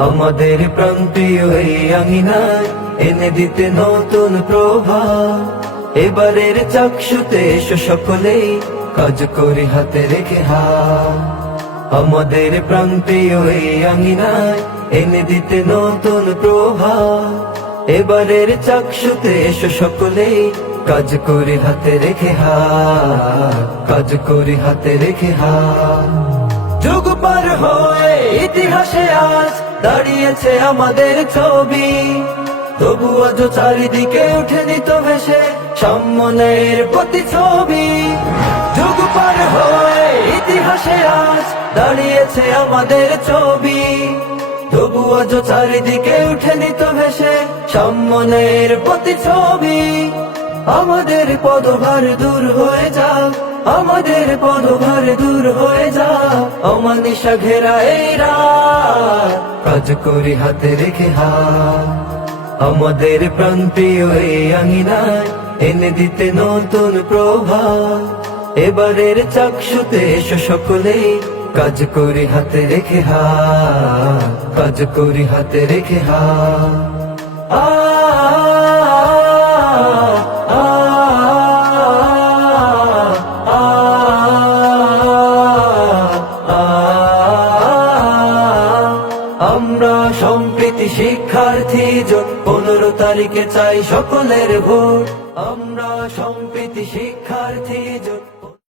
আমাদের প্রান্তীয় এই আঙিনায় এনে দিতে নতুন প্রভা এবারের চাকসুতে এসো সকলেই, কাজ করি হাতে রেখে হা আমাদের প্রান্তীয় এই আঙিনায় এনে দিতে নতুন প্রভা এবারের চাকসুতে এসো সকলেই, কাজ করি হাতে রেখে হা কাজ করি হাতে রেখে হা যুগ পার হয়ে ইতিহাসে আজ দাঁড়িয়েছে আমাদের ছবি। তবু আজ চারিদিকে উঠেনি তো ভেসে সম্মানের প্রতিছবি যুগ পার হয়ে ইতিহাসে আজ দাঁড়িয়েছে আমাদের ছবি। তবু আজ চারিদিকে উঠেনি তো ভেসে সম্মানের প্রতিছবি আমাদের পদভার দূর হয়ে যাও আমাদের পদভার দূর হয়ে অমানিসা ঘেরা এই কাজ হাতে রেখে হা আমাদের প্রান্তীয় এই আঙিনায় এনে দিতে নতুন প্রভা এবারের চাকসুতে এসো সকলেই কাজ করি হাতে রেখে হা কাজ করি হাতে রেখে হা আমরা সম্প্রীতি শিক্ষার্থী যোগ পনেরো তারিখে চাই সকলের ভোট। আমরা সম্প্রীতি শিক্ষার্থী জন